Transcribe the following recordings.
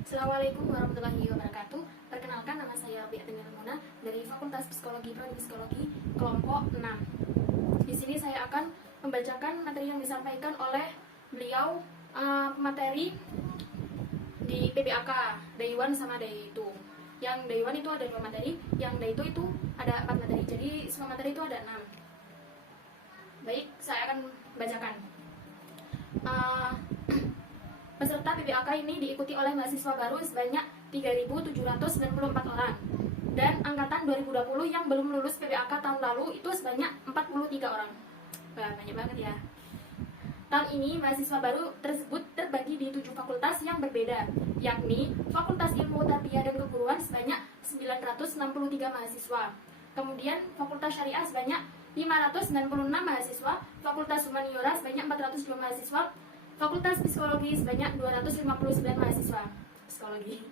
Assalamualaikum warahmatullahi wabarakatuh. Perkenalkan, nama saya Bia Muna dari Fakultas Psikologi Prodi Psikologi kelompok 6. Di sini saya akan membacakan materi yang disampaikan oleh beliau, materi di PPAK Day 1 sama Day 2. Yang Day 1 itu ada 2 materi, yang Day 2 itu ada 4 materi. Jadi semua materi itu ada 6. Baik, saya akan bacakan. Peserta PPAK ini diikuti oleh mahasiswa baru sebanyak 3.794 orang. Dan angkatan 2020 yang belum lulus PPAK tahun lalu itu sebanyak 43 orang. Wah, banyak banget ya. Tahun ini mahasiswa baru tersebut terbagi di 7 fakultas yang berbeda, yakni Fakultas Ilmu Tarbiyah dan Keguruan sebanyak 963 mahasiswa. Kemudian Fakultas Syariah sebanyak 596 mahasiswa, Fakultas Humaniora sebanyak 402 mahasiswa, Fakultas Psikologi sebanyak 259 mahasiswa psikologi.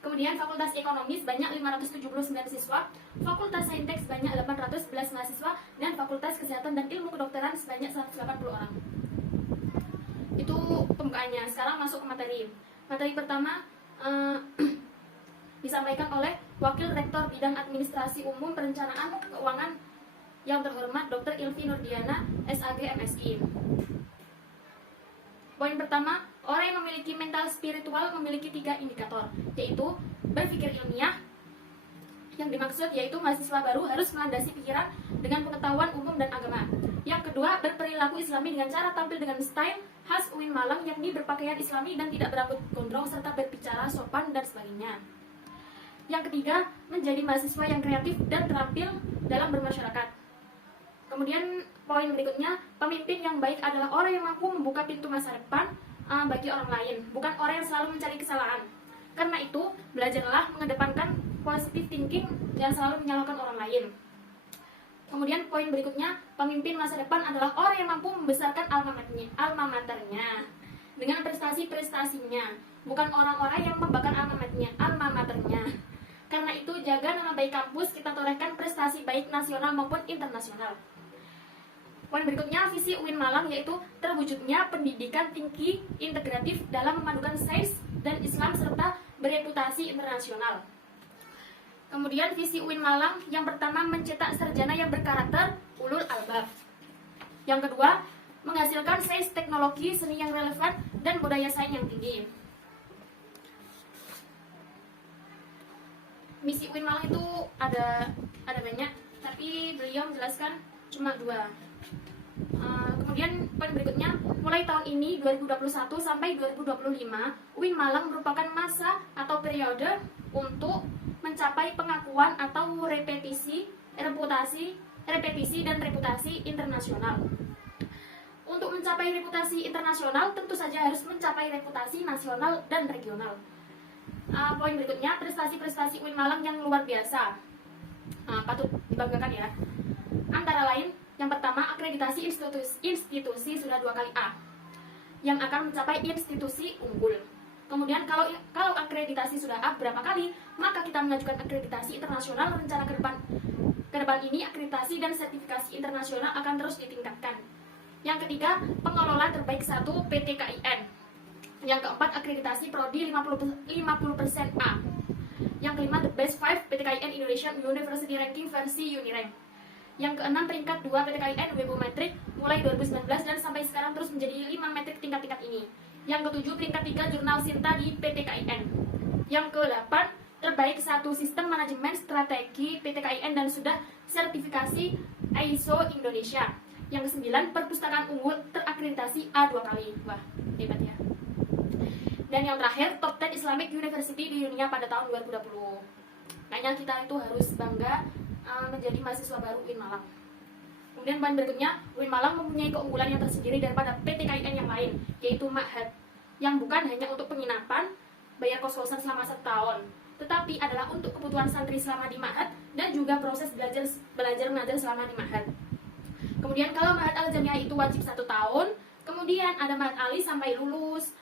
Kemudian Fakultas Ekonomi sebanyak 579 siswa, Fakultas Saintek sebanyak 811 mahasiswa, dan Fakultas Kesehatan dan Ilmu Kedokteran sebanyak 180 orang. Itu pembukaannya. Sekarang masuk ke materi. Materi pertama disampaikan oleh Wakil Rektor Bidang Administrasi Umum Perencanaan Keuangan yang terhormat Dr. Ilvi Nurdiana, SAG MSI. Poin pertama, orang yang memiliki mental spiritual memiliki 3 indikator, yaitu berpikir ilmiah. Yang dimaksud yaitu mahasiswa baru harus melandasi pikiran dengan pengetahuan umum dan agama. Yang kedua, berperilaku islami dengan cara tampil dengan style khas UIN Malang, yakni berpakaian islami dan tidak berambut gondrong serta berbicara sopan dan sebagainya. Yang ketiga, menjadi mahasiswa yang kreatif dan terampil dalam bermasyarakat. Kemudian poin berikutnya, pemimpin yang baik adalah orang yang mampu membuka pintu masa depan bagi orang lain, bukan orang yang selalu mencari kesalahan. Karena itu, belajarlah mengedepankan positive thinking dan selalu menyalahkan orang lain. Kemudian poin berikutnya, pemimpin masa depan adalah orang yang mampu membesarkan alma maternya dengan prestasi-prestasinya, bukan orang-orang yang membakar alma maternya. Karena itu, jaga nama baik kampus, kita torehkan prestasi baik nasional maupun internasional. Poin berikutnya, visi UIN Malang yaitu terwujudnya pendidikan tinggi integratif dalam memadukan sains dan Islam serta bereputasi internasional. Kemudian visi UIN Malang yang pertama, mencetak sarjana yang berkarakter ulul albab. Yang kedua, menghasilkan sains, teknologi, seni yang relevan dan budaya sains yang tinggi. Misi UIN Malang itu ada banyak, tapi beliau menjelaskan cuma 2. Kemudian poin berikutnya, mulai tahun ini 2021 sampai 2025, UIN Malang merupakan masa atau periode untuk mencapai pengakuan atau repetisi dan reputasi internasional. Untuk mencapai reputasi internasional, tentu saja harus mencapai reputasi nasional dan regional. Poin berikutnya, prestasi-prestasi UIN Malang yang luar biasa, patut dibanggakan ya. Antara lain, yang pertama, akreditasi institusi sudah 2 kali A, yang akan mencapai institusi unggul. Kemudian kalau akreditasi sudah A berapa kali, maka kita mengajukan akreditasi internasional. Rencana ke depan ini akreditasi dan sertifikasi internasional akan terus ditingkatkan. Yang ketiga, pengelola terbaik 1 PT KIN. Yang keempat, akreditasi prodi 50% A. Yang kelima, the best 5 PT KIN Indonesian University Ranking versi Unirank. Yang keenam, peringkat 2 PT KIN Weibo Metrik mulai 2019 dan sampai sekarang terus menjadi 5 metrik tingkat-tingkat ini. Yang ketujuh, peringkat 3 Jurnal Sinta di PT KIN. Yang ke-8, terbaik 1 sistem manajemen strategi PT KIN dan sudah sertifikasi ISO Indonesia. Yang ke-9, perpustakaan unggul terakreditasi A 2 kali. Wah, hebat ya. Dan yang terakhir, top 10 Islamic University di dunia pada tahun 2020. Kayaknya kita itu harus bangga menjadi mahasiswa baru UIN Malang. Kemudian poin berikutnya, UIN Malang mempunyai keunggulan yang tersendiri daripada PT KIN yang lain, yaitu Ma'had, yang bukan hanya untuk penginapan, bayar kos-kosan selama 1 tahun, tetapi adalah untuk kebutuhan santri selama di Ma'had dan juga proses belajar mengajar selama di Ma'had. Kemudian kalau Ma'had Al-Jamiah itu wajib 1 tahun, kemudian ada Ma'had Ali sampai lulus.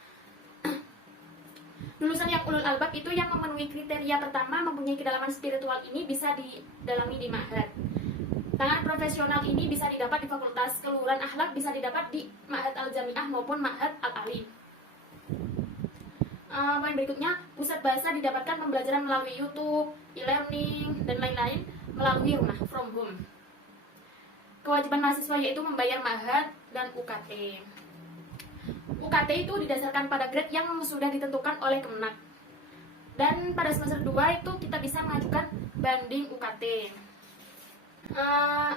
Lulusan yang ulul albab itu yang memenuhi kriteria pertama, mempunyai kedalaman spiritual ini bisa didalami di Ma'had. Tangan profesional ini bisa didapat di Fakultas Keluhuran Akhlak, bisa didapat di Ma'had Al-Jamiah maupun Ma'had Al-Ali. Poin berikutnya, pusat bahasa didapatkan pembelajaran melalui YouTube, e-learning, dan lain-lain melalui rumah, from home. Kewajiban mahasiswa yaitu membayar mahar dan UKT. UKT itu didasarkan pada grade yang sudah ditentukan oleh Kemenak. Dan pada semester 2 itu kita bisa mengajukan banding UKT.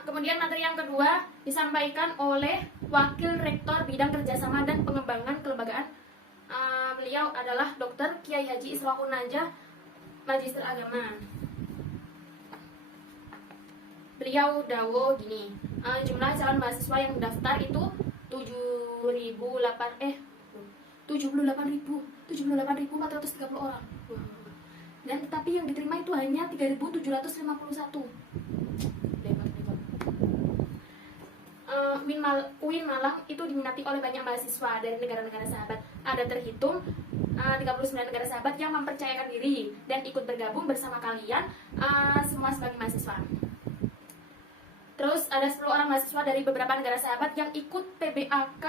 Kemudian materi yang kedua disampaikan oleh Wakil Rektor Bidang Kerjasama dan Pengembangan Kelembagaan. Beliau adalah Dr. Kiai Haji Iswakun Najah, Magister Agama. Beliau dawo gini, jumlah calon mahasiswa yang daftar itu 78.430 orang. Dan tetapi yang diterima itu hanya 3.751. UIN Malang itu diminati oleh banyak mahasiswa dari negara-negara sahabat. Ada terhitung 39 negara sahabat yang mempercayakan diri dan ikut bergabung bersama kalian semua sebagai mahasiswa. Terus ada 10 orang mahasiswa dari beberapa negara sahabat yang ikut PBAK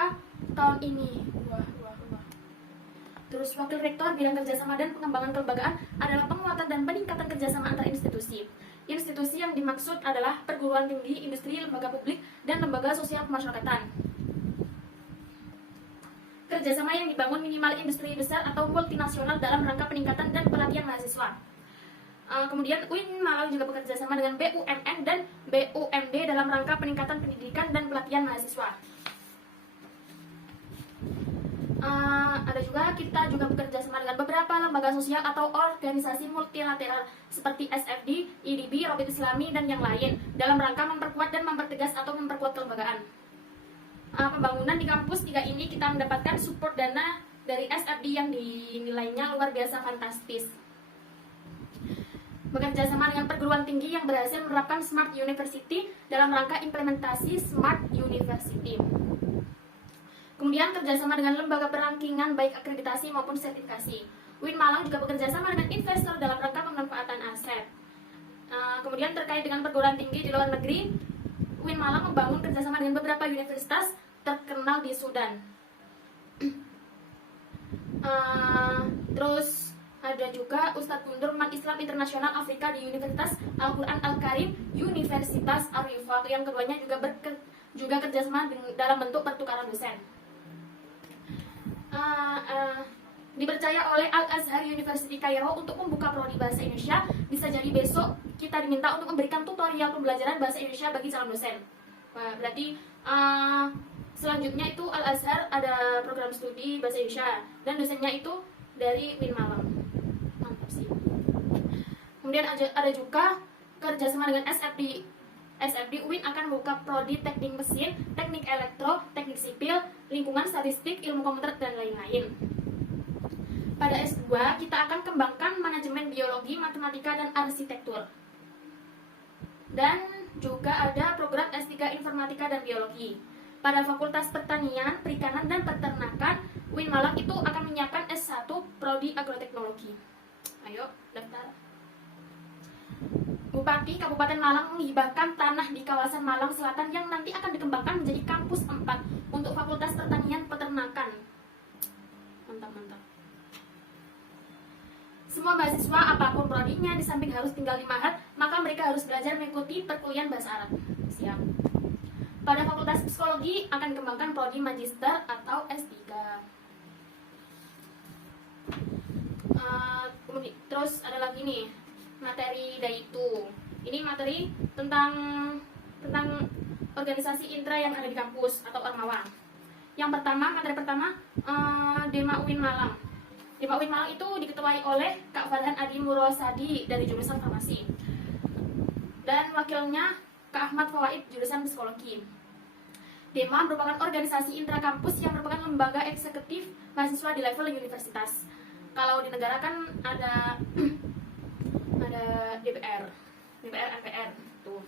tahun ini. Terus Wakil Rektor Bidang Kerjasama dan Pengembangan Kelembagaan adalah penguatan dan peningkatan kerjasama antar institusi. Institusi yang dimaksud adalah perguruan tinggi, industri, lembaga publik, dan lembaga sosial kemasyarakatan. Kerjasama yang dibangun minimal industri besar atau multinasional dalam rangka peningkatan dan pelatihan mahasiswa. Kemudian UIN Malang juga bekerja sama dengan BUMN dan BUMD dalam rangka peningkatan pendidikan dan pelatihan mahasiswa. Kita juga bekerja sama dengan beberapa lembaga sosial atau organisasi multilateral seperti SFD, IDB, Robit Islami, dan yang lain dalam rangka memperkuat dan mempertegas atau memperkuat kelembagaan. Pembangunan di kampus 3 ini kita mendapatkan support dana dari SFD yang dinilainya luar biasa fantastis. Bekerja sama dengan perguruan tinggi yang berhasil menerapkan Smart University dalam rangka implementasi Smart University. Kemudian kerjasama dengan lembaga perangkingan baik akreditasi maupun sertifikasi. UIN Malang juga bekerja sama dengan investor dalam rangka pemanfaatan aset. Kemudian terkait dengan perguruan tinggi di luar negeri, UIN Malang membangun kerjasama dengan beberapa universitas terkenal di Sudan. Terus ada juga Ustadz Guntur Umat Islam Internasional Afrika di Universitas Al-Quran Al-Karim, Universitas Ar-Rifaq. Yang keduanya juga kerjasama dalam bentuk pertukaran dosen. Dipercaya oleh Al-Azhar University Kairo untuk membuka prodi bahasa Indonesia. Bisa jadi besok kita diminta untuk memberikan tutorial pembelajaran bahasa Indonesia bagi calon dosen. Berarti selanjutnya itu Al-Azhar ada program studi bahasa Indonesia dan dosennya itu dari UIN Malang. Mantap sih. Kemudian ada juga kerjasama dengan SFD. UIN akan membuka prodi teknik mesin, teknik elektro, teknik sipil, lingkungan statistik, ilmu komputer, dan lain-lain. Pada S2, kita akan kembangkan manajemen biologi, matematika, dan arsitektur. Dan juga ada program S3 informatika dan biologi. Pada Fakultas Pertanian, Perikanan, dan Peternakan, UIN Malang itu akan menyiapkan S1 prodi agroteknologi. Ayo, daftar. Bupati Kabupaten Malang menghibahkan tanah di kawasan Malang Selatan yang nanti akan dikembangkan menjadi kampus 4 untuk Fakultas Pertanian Peternakan. Mantap. Semua mahasiswa apapun prodinya di samping harus tinggal di Mahat, maka mereka harus belajar mengikuti perkuliahan bahasa Arab. Siap. Pada Fakultas Psikologi akan dikembangkan prodi Magister atau S3. Terus ada lagi nih materi Daitu. Ini materi tentang organisasi intra yang ada di kampus atau Ormawa. Yang pertama, materi pertama Dema UIN Malang. Dema UIN Malang itu diketuai oleh Kak Farhan Adi Murosadi dari jurusan farmasi. Dan wakilnya Kak Ahmad Fawaid jurusan psikologi. Dema merupakan organisasi intra kampus yang merupakan lembaga eksekutif mahasiswa di level universitas. Kalau di negara kan ada DPR, MPR tuh.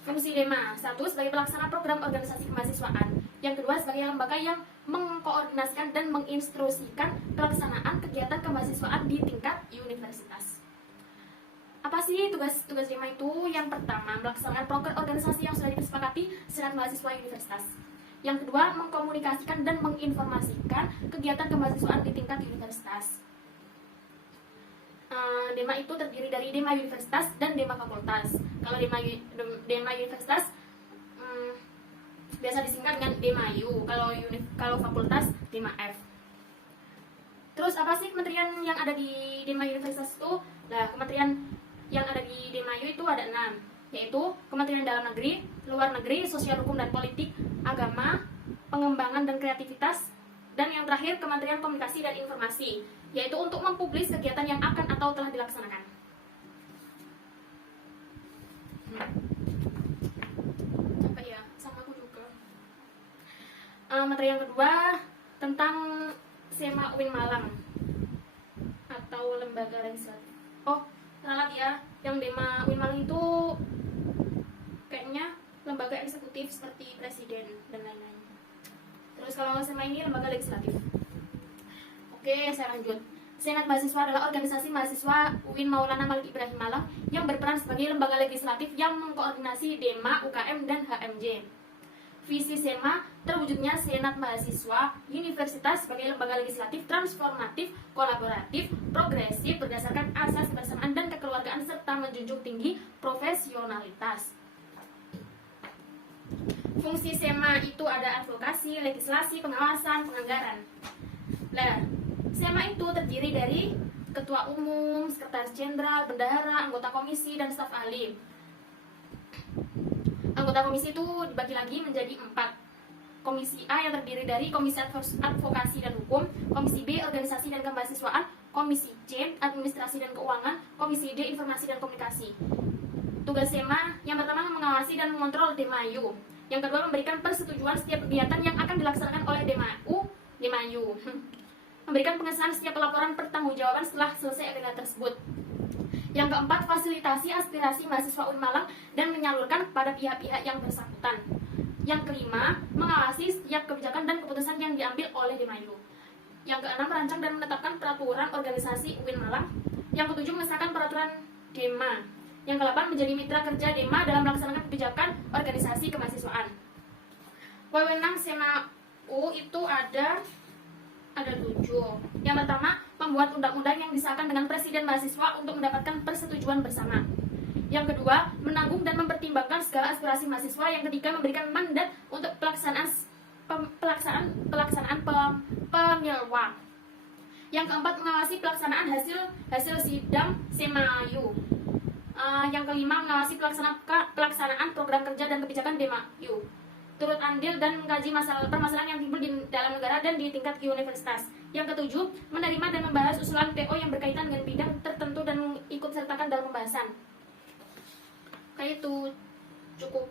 Fungsi Dema, 1 sebagai pelaksana program organisasi kemahasiswaan. Yang kedua sebagai lembaga yang mengkoordinasikan dan menginstruksikan pelaksanaan kegiatan kemahasiswaan di tingkat universitas. Apa sih tugas Dema itu? Yang pertama, melaksanakan program organisasi yang sudah disepakati senat mahasiswa universitas. Yang kedua, mengkomunikasikan dan menginformasikan kegiatan kemahasiswaan di tingkat universitas. Dema itu terdiri dari Dema Universitas dan Dema Fakultas. Kalau Dema Universitas biasa disingkat dengan Demayu. Kalau Fakultas Dema F. Terus apa sih kementerian yang ada di Dema Universitas itu? Nah, kementerian yang ada di Demayu itu ada 6, yaitu Kementerian Dalam Negeri, Luar Negeri, Sosial Hukum dan Politik, Agama, Pengembangan dan Kreativitas, dan yang terakhir Kementerian Komunikasi dan Informasi, yaitu untuk mempublis kegiatan yang akan atau telah dilaksanakan. Capek ya, sama aku juga. Materi yang kedua tentang SEMA UIN Malang atau lembaga legislatif. Oh, salah ya, yang Dema UIN Malang itu kayaknya lembaga eksekutif seperti presiden dan lain-lain. Terus kalau SEMA ini lembaga legislatif. Oke, saya lanjut. Senat Mahasiswa adalah organisasi mahasiswa UIN Maulana Malik Ibrahim Malang yang berperan sebagai lembaga legislatif yang mengkoordinasi Dema, UKM, dan HMJ. Visi SEMA terwujudnya Senat Mahasiswa Universitas sebagai lembaga legislatif transformatif, kolaboratif, progresif berdasarkan asas kebersamaan dan kekeluargaan serta menjunjung tinggi profesionalitas. Fungsi SEMA itu ada advokasi, legislasi, pengawasan, penganggaran. Nah, SEMA itu terdiri dari ketua umum, sekretaris jenderal, bendahara, anggota komisi, dan staf ahli. Anggota komisi itu dibagi lagi menjadi 4. Komisi A yang terdiri dari Komisi Advokasi dan Hukum, Komisi B Organisasi dan Kemahasiswaan, Komisi C Administrasi dan Keuangan, Komisi D Informasi dan Komunikasi. Tugas SEMA yang pertama mengawasi dan mengontrol Demayu. Yang kedua memberikan persetujuan setiap kegiatan yang akan dilaksanakan oleh Demayu. Memberikan pengesahan setiap laporan pertanggungjawaban setelah selesai agenda tersebut. Yang keempat, fasilitasi aspirasi mahasiswa UIN Malang dan menyalurkan kepada pihak-pihak yang bersangkutan. Yang kelima, mengawasi setiap kebijakan dan keputusan yang diambil oleh Demayu. Yang keenam, merancang dan menetapkan peraturan organisasi UIN Malang. Yang ketujuh, mengesahkan peraturan Dema. Yang kedelapan, menjadi mitra kerja Dema dalam melaksanakan kebijakan organisasi kemahasiswaan. Wewenang SEMA U itu ada 7. Yang pertama, membuat undang-undang yang disahkan dengan presiden mahasiswa untuk mendapatkan persetujuan bersama. Yang kedua, menanggung dan mempertimbangkan segala aspirasi mahasiswa. Yang ketiga, memberikan mandat untuk pelaksanaan pemilwa. Yang keempat, mengawasi pelaksanaan hasil sidang SEMAU. Yang kelima, mengawasi pelaksanaan program kerja dan kebijakan Demayu. Turut andil dan mengkaji permasalahan yang timbul di dalam negara dan di tingkat universitas. Yang ketujuh, menerima dan membahas usulan TO yang berkaitan dengan bidang tertentu dan ikut sertakan dalam pembahasan. Kayak itu cukup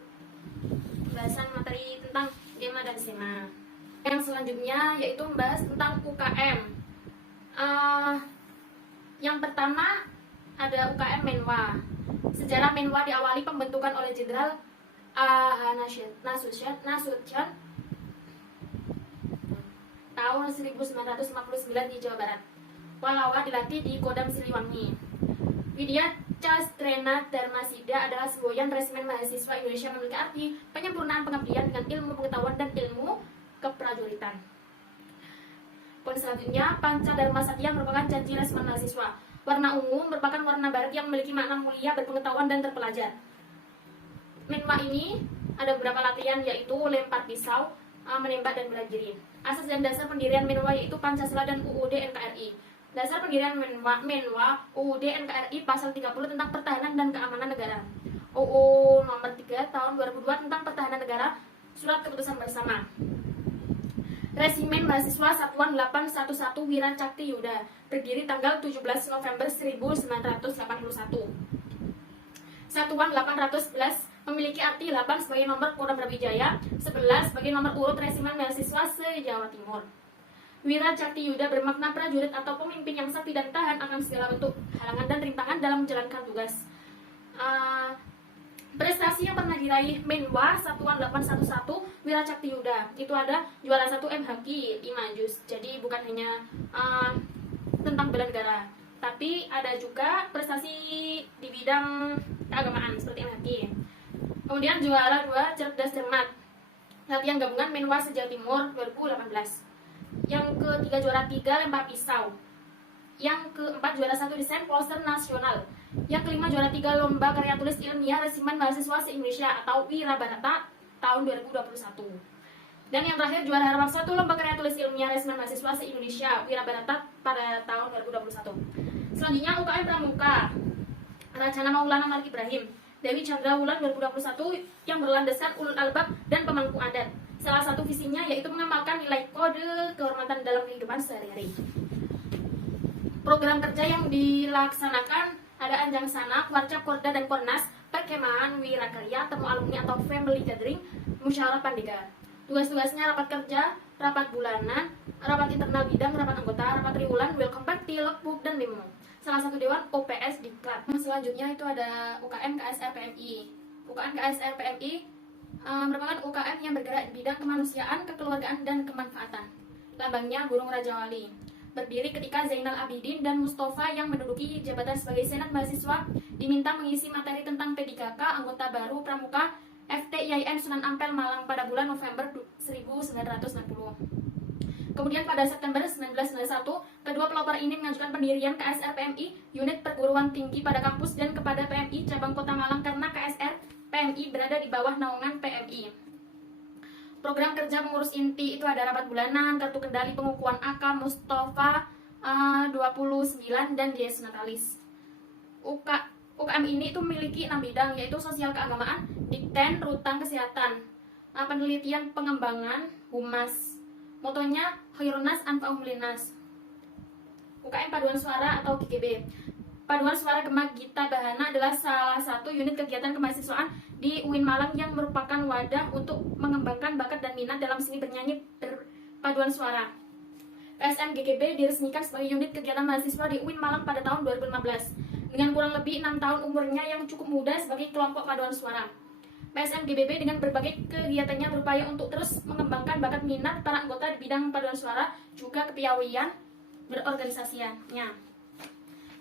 pembahasan materi tentang Dema dan SEMA. Yang selanjutnya yaitu membahas tentang UKM. Yang pertama ada UKM Menwa. Sejarah Menwa diawali pembentukan oleh Jenderal Nasution tahun 1959 di Jawa Barat. Walawa dilatih di Kodam Siliwangi. Widya Castrena Dharmasida adalah semboyan resimen mahasiswa Indonesia memiliki arti penyempurnaan pengabdian dengan ilmu pengetahuan dan ilmu keprajuritan. Poin selanjutnya, Panca Dharma Satya merupakan janji resimen mahasiswa. Warna ungu merupakan warna barat yang memiliki makna mulia, berpengetahuan dan terpelajar. Menwa ini ada beberapa latihan yaitu lempar pisau, menembak dan bela diri. Asas dan dasar pendirian Menwa yaitu Pancasila dan UUD NKRI. Dasar pendirian Menwa UUD NKRI pasal 30 tentang pertahanan dan keamanan negara. UU nomor 3 tahun 2002 tentang pertahanan negara, surat keputusan bersama. Resimen Mahasiswa Satuan 811 Wiracakti Yuda, berdiri tanggal 17 November 1981. Satuan 811 memiliki arti 8 sebagai nomor Kodam Brawijaya, 11 sebagai nomor urut resimen mahasiswa se-Jawa Timur. Wiracakti Yuda bermakna prajurit atau pemimpin yang sakti dan tahan akan segala bentuk halangan dan rintangan dalam menjalankan tugas. Prestasi yang pernah diraih Menwa Satuan 811 Wiracakti Yuda itu ada juara 1 MHQ 5 juz. Jadi bukan hanya tentang bela negara, tapi ada juga prestasi di bidang keagamaan seperti MHQ. Kemudian juara 2 cerdas cermat. latihan gabungan Menwa Jawa Timur 2018. Yang ketiga juara 3 lempar pisau. Yang keempat juara 1 desain poster nasional. Yang kelima juara 3 lomba karya tulis ilmiah resimen mahasiswa se-Indonesia atau Wirabarata tahun 2021. Dan yang terakhir juara harapan 1 lomba karya tulis ilmiah resimen mahasiswa se-Indonesia Wirabarata pada tahun 2021. Selanjutnya UKM Pramuka Racana Maulana Malik Ibrahim Dewi Chandra Wulan 2021 yang berlandaskan ulul albab dan pemangku adat. Salah satu visinya yaitu mengamalkan nilai kode kehormatan dalam kehidupan sehari-hari. Program kerja yang dilaksanakan ada Anjang Sana, Warcap, Korda, dan Kornas, Perkemahan, Wirakarya, Temu Alumni atau Family Gathering, Musyawarah Pandega. Tugas-tugasnya rapat kerja, rapat bulanan, rapat internal bidang, rapat anggota, rapat triwulan, welcome party, logbook, dan memo. Salah satu dewan OPS Diklat. Selanjutnya itu ada UKM KSR PMI. UKM KSR PMI merupakan UKM yang bergerak di bidang kemanusiaan, kekeluargaan, dan kemanfaatan. Lambangnya burung Raja Wali. Berdiri ketika Zainal Abidin dan Mustafa yang menduduki jabatan sebagai senat mahasiswa diminta mengisi materi tentang P3K anggota baru Pramuka FTIIN Sunan Ampel Malang pada bulan November 1960. Kemudian pada September 1991, kedua pelopor ini mengajukan pendirian KSR PMI, unit perguruan tinggi pada kampus dan kepada PMI cabang Kota Malang karena KSR PMI berada di bawah naungan PMI. Program kerja pengurus inti itu ada rapat bulanan, kartu kendali pengukuhan AK, Mustafa 29 dan Dies Natalis. UKM ini itu memiliki 6 bidang yaitu sosial keagamaan, dikten, rutan kesehatan, penelitian pengembangan, humas. Motonya Khairunnas Anfa'uhum Linnas. UKM Paduan Suara atau GGB. Paduan Suara Gema Gita Bahana adalah salah satu unit kegiatan kemahasiswaan di UIN Malang yang merupakan wadah untuk mengembangkan bakat dan minat dalam seni bernyanyi berpaduan suara. PSM GGB diresmikan sebagai unit kegiatan mahasiswa di UIN Malang pada tahun 2015 dengan kurang lebih 6 tahun umurnya yang cukup muda sebagai kelompok paduan suara. PSM GBB dengan berbagai kegiatannya berupaya untuk terus mengembangkan bakat minat para anggota di bidang paduan suara juga kepiawaian berorganisasinya.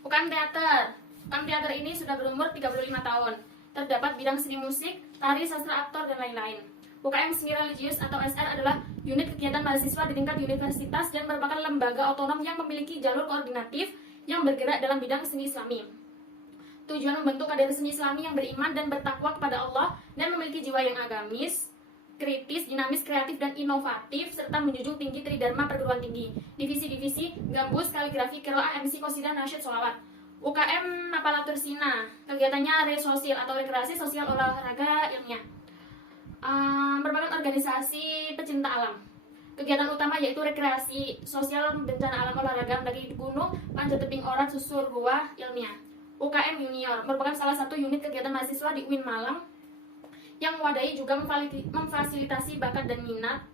UKM Teater. UKM Teater ini sudah berumur 35 tahun. Terdapat bidang seni musik, tari, sastra, aktor, dan lain-lain. UKM Seni Religius atau SR adalah unit kegiatan mahasiswa di tingkat universitas dan merupakan lembaga otonom yang memiliki jalur koordinatif yang bergerak dalam bidang seni Islami. Tujuan membentuk kader seni Islami yang beriman dan bertakwa kepada Allah dan memiliki jiwa yang agamis, kritis, dinamis, kreatif, dan inovatif, serta menjunjung tinggi tridharma perguruan tinggi. Divisi-divisi, gambus, kaligrafi, qiraah, MC, qasidah, nasyid, sholawat. UKM Aparatur Sina, kegiatannya resosial atau rekreasi sosial olahraga ilmiah. Merupakan organisasi pecinta alam. Kegiatan utama yaitu rekreasi sosial bencana alam olahraga mendaki gunung, panjat tebing orat, susur gua ilmiah. UKM Junior merupakan salah satu unit kegiatan mahasiswa di UIN Malang yang mewadahi juga memfasilitasi bakat dan minat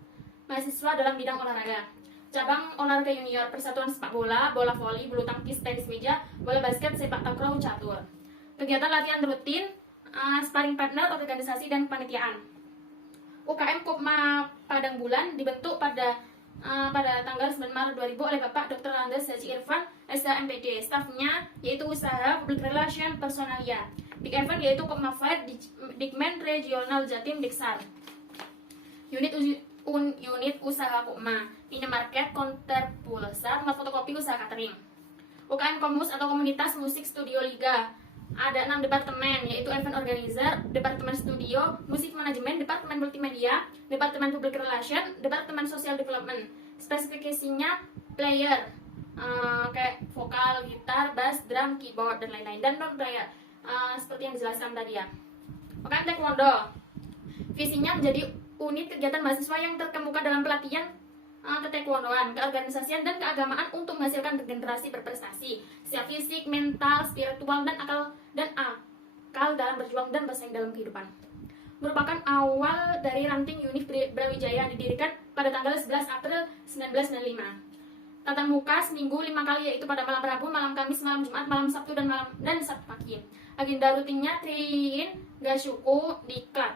mahasiswa dalam bidang olahraga. Cabang olahraga junior, persatuan sepak bola, bola voli, bulu tangkis, tenis meja, bola basket, sepak takraw, catur. Kegiatan latihan rutin, sparring partner, organisasi, dan kepanitiaan. UKM Kopma Padang Bulan dibentuk pada tanggal 9 Maret 2000 oleh Bapak Dr. Andes Haji Irfan, SHMPD. Stafnya yaitu Usaha Public Relation Personalia. Big Event yaitu Kopma Fight, Dikmen Regional Jatim, Diksar. Unit usaha Kopma, minimarket, konter pulsa, tempat fotokopi, usaha catering. UKM Komus atau Komunitas Musik Studio Liga. Ada 6 departemen, yaitu event organizer, departemen studio, musik manajemen, departemen multimedia, departemen public relation, departemen social development. Spesifikasinya player, kayak vokal, gitar, bass, drum, keyboard, dan lain-lain. Dan non player, seperti yang dijelaskan tadi ya. UKM Taekwondo, visinya menjadi unit kegiatan mahasiswa yang terkemuka dalam pelatihan ketaekwondoan, keorganisasian, dan keagamaan untuk menghasilkan generasi berprestasi secara fisik, mental, spiritual, dan akal dalam berjuang dan bersaing dalam kehidupan. Merupakan awal dari ranting unit Brawijaya didirikan pada tanggal 11 April 1995. Tatap muka seminggu 5 kali yaitu pada malam Rabu, malam Kamis, malam Jumat, malam Sabtu, dan Sabtu pagi. Agenda rutinnya Triin, Gasuku, Diklat.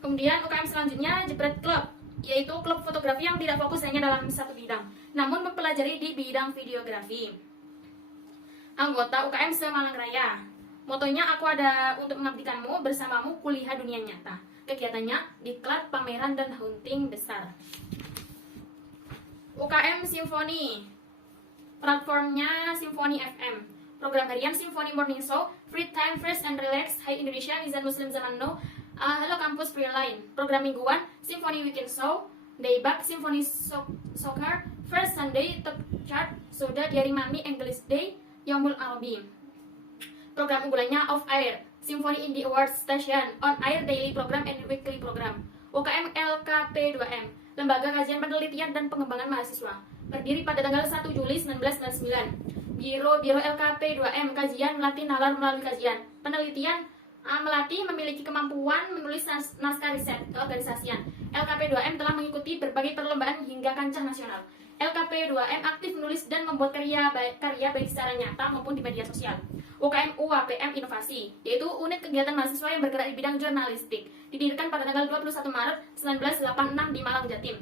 Kemudian UKM selanjutnya Jepret Club, yaitu klub fotografi yang tidak fokus hanya dalam satu bidang, namun mempelajari di bidang videografi. Anggota UKM se-Malang Raya. Motonya aku ada untuk mengabdikanmu, bersamamu kuliah dunia nyata. Kegiatannya diklat, pameran, dan hunting besar. UKM Simfoni, platformnya Simfoni FM. Program harian Simfoni Morning Show, Free Time, Fresh and Relax, Hai Indonesia, Mizan Muslim Zaman Now, Halo Kampus Free Line. Program mingguan Simfoni Weekend Show, Daybak, Simfoni Soccer, First Sunday, Top Chart, Soda, Diary Mami, English Day, Yaumul Arabi. Program unggulannya Off Air, Simfoni Indie Awards Station, On Air Daily Program and Weekly Program. UKM LKP2M, Lembaga Kajian Penelitian dan Pengembangan Mahasiswa, berdiri pada tanggal 1 Juli 1999. Biro LKP2M, kajian, melatih, nalar melalui kajian. Penelitian, melatih, memiliki kemampuan menulis naskah riset, keorganisasian. LKP2M telah mengikuti berbagai perlombaan hingga kancah nasional. LKP2M aktif menulis dan membuat karya baik secara nyata maupun di media sosial. UKM UAPM Inovasi, yaitu unit kegiatan mahasiswa yang bergerak di bidang jurnalistik, didirikan pada tanggal 21 Maret 1986 di Malang, Jatim.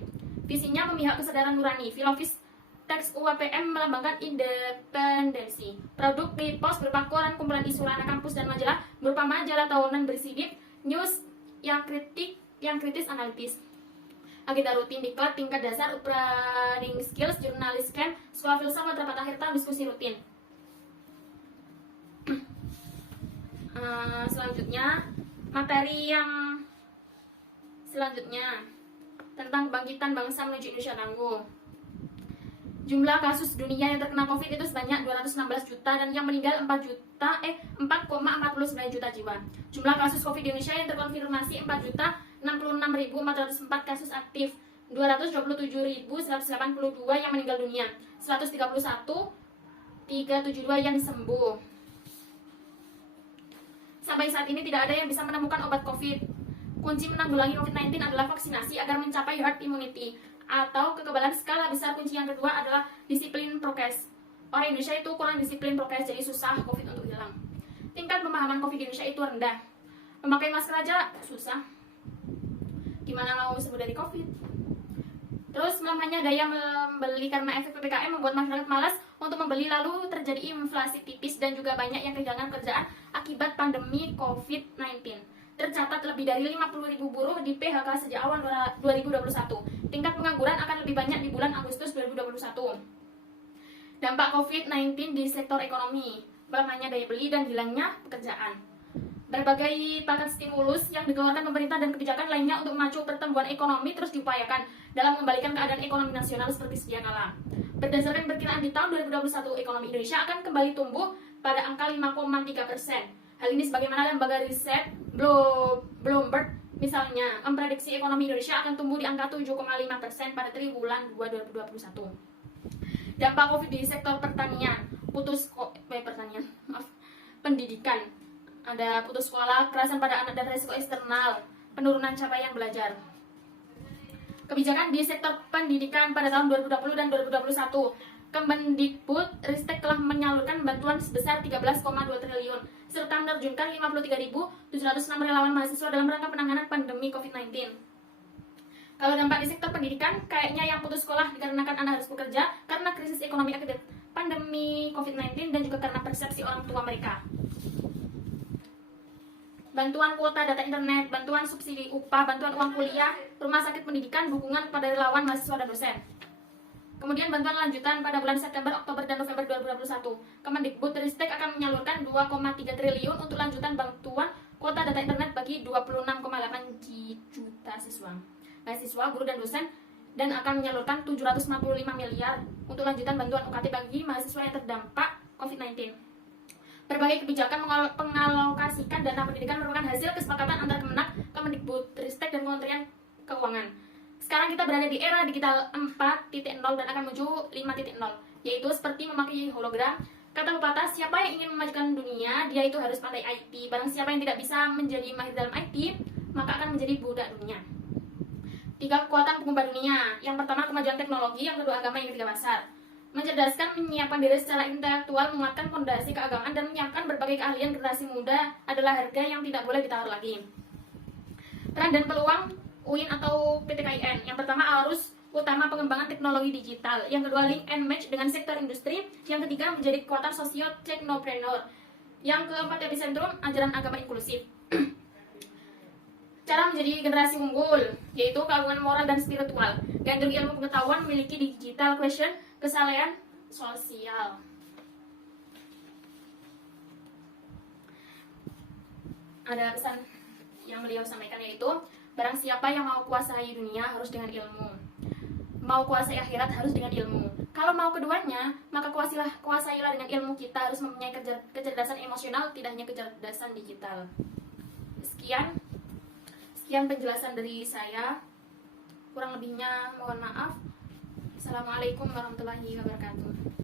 Visinya memihak kesadaran nurani, filosofis teks UAPM melambangkan independensi. Produk Repost berupa koran kumpulan isu anak kampus dan majalah berupa majalah tahunan berisi news yang kritis analitis. Agenda rutin diklat tingkat dasar, writing skills, jurnalis camp, sekolah filsafat, rapat akhir tahun, diskusi rutin. Selanjutnya, materi yang selanjutnya tentang kebangkitan bangsa menuju Indonesia tangguh. Jumlah kasus dunia yang terkena COVID itu sebanyak 216 juta dan yang meninggal 4,49 juta jiwa. Jumlah kasus COVID di Indonesia yang terkonfirmasi 4.066.404 kasus aktif, 227.182 yang meninggal dunia, 131.372 yang sembuh. Sampai saat ini tidak ada yang bisa menemukan obat COVID. Kunci menanggulangi COVID-19 adalah vaksinasi agar mencapai herd immunity atau kekebalan skala besar. Kunci yang kedua adalah disiplin prokes. Orang Indonesia itu kurang disiplin prokes, jadi susah COVID untuk hilang. Tingkat pemahaman COVID di Indonesia itu rendah. Memakai masker aja susah. Gimana mau sembuh dari COVID? Terus melemahnya daya membeli karena efek PPKM membuat masyarakat malas untuk membeli, lalu terjadi inflasi tipis dan juga banyak yang kehilangan pekerjaan akibat pandemi COVID-19. Tercatat lebih dari 50.000 buruh di PHK sejak awal 2021. Tingkat pengangguran akan lebih banyak di bulan Agustus 2021. Dampak COVID-19 di sektor ekonomi, melemahnya daya beli dan hilangnya pekerjaan. Berbagai paket stimulus yang dikeluarkan pemerintah dan kebijakan lainnya untuk memacu pertumbuhan ekonomi terus diupayakan dalam membalikan keadaan ekonomi nasional seperti sedia kala. Berdasarkan perkiraan di tahun 2021, ekonomi Indonesia akan kembali tumbuh pada angka 5,3%. Hal ini sebagaimana lembaga riset Bloomberg misalnya memprediksi ekonomi Indonesia akan tumbuh di angka 7,5% pada triwulan 2021. Dampak COVID di sektor pertanian, pendidikan, ada putus sekolah, kekerasan pada anak dan risiko eksternal, penurunan capaian belajar. Kebijakan di sektor pendidikan pada tahun 2020 dan 2021. Kemendikbud Ristek telah menyalurkan bantuan sebesar 13,2 triliun serta menerjunkan 53.706 relawan mahasiswa dalam rangka penanganan pandemi COVID-19. Kalau dampak di sektor pendidikan, kayaknya yang putus sekolah dikarenakan anak harus bekerja karena krisis ekonomi akibat pandemi COVID-19 dan juga karena persepsi orang tua mereka. Bantuan kuota data internet, bantuan subsidi upah, bantuan uang kuliah, rumah sakit pendidikan, dukungan kepada relawan mahasiswa dan dosen. Kemudian bantuan lanjutan pada bulan September, Oktober, dan November 2021. Kemendikbud Ristek akan menyalurkan 2,3 triliun untuk lanjutan bantuan kuota data internet bagi 26,8 juta mahasiswa, guru, dan dosen, dan akan menyalurkan 755 miliar untuk lanjutan bantuan UKT bagi mahasiswa yang terdampak COVID-19. Berbagai kebijakan mengalokasikan dana pendidikan merupakan hasil kesepakatan antara Kemenak, Kemendikbud Ristek, dan Kementerian Keuangan. Sekarang kita berada di era digital 4.0 dan akan menuju 5.0, yaitu seperti memakai hologram. Kata pepatah, siapa yang ingin memajukan dunia, dia itu harus pandai IT. Barang siapa yang tidak bisa menjadi mahir dalam IT, maka akan menjadi budak dunia. 3 kekuatan pengubah dunia. Yang pertama, kemajuan teknologi. Yang kedua, agama. Yang ketiga, pasar. Mencerdaskan, menyiapkan diri secara intelektual, menguatkan fondasi keagamaan, dan menyiapkan berbagai keahlian generasi muda adalah harga yang tidak boleh ditawar lagi. Peran dan peluang UIN atau PTKIN. Yang pertama, arus utama pengembangan teknologi digital. Yang kedua, link and match dengan sektor industri. Yang ketiga, menjadi kekuatan sosio-teknopreneur. Yang keempat, epicentrum ajaran agama inklusif. Cara menjadi generasi unggul, yaitu keagungan moral dan spiritual. Gandeng ilmu pengetahuan memiliki digital question, kesalahan sosial. Ada pesan yang beliau sampaikan, yaitu barang siapa yang mau kuasai dunia harus dengan ilmu, mau kuasai akhirat harus dengan ilmu. Kalau mau keduanya, maka kuasailah dengan ilmu. Kita harus mempunyai kecerdasan emosional, tidak hanya kecerdasan digital. Sekian penjelasan dari saya. Kurang lebihnya mohon maaf. Assalamualaikum warahmatullahi wabarakatuh.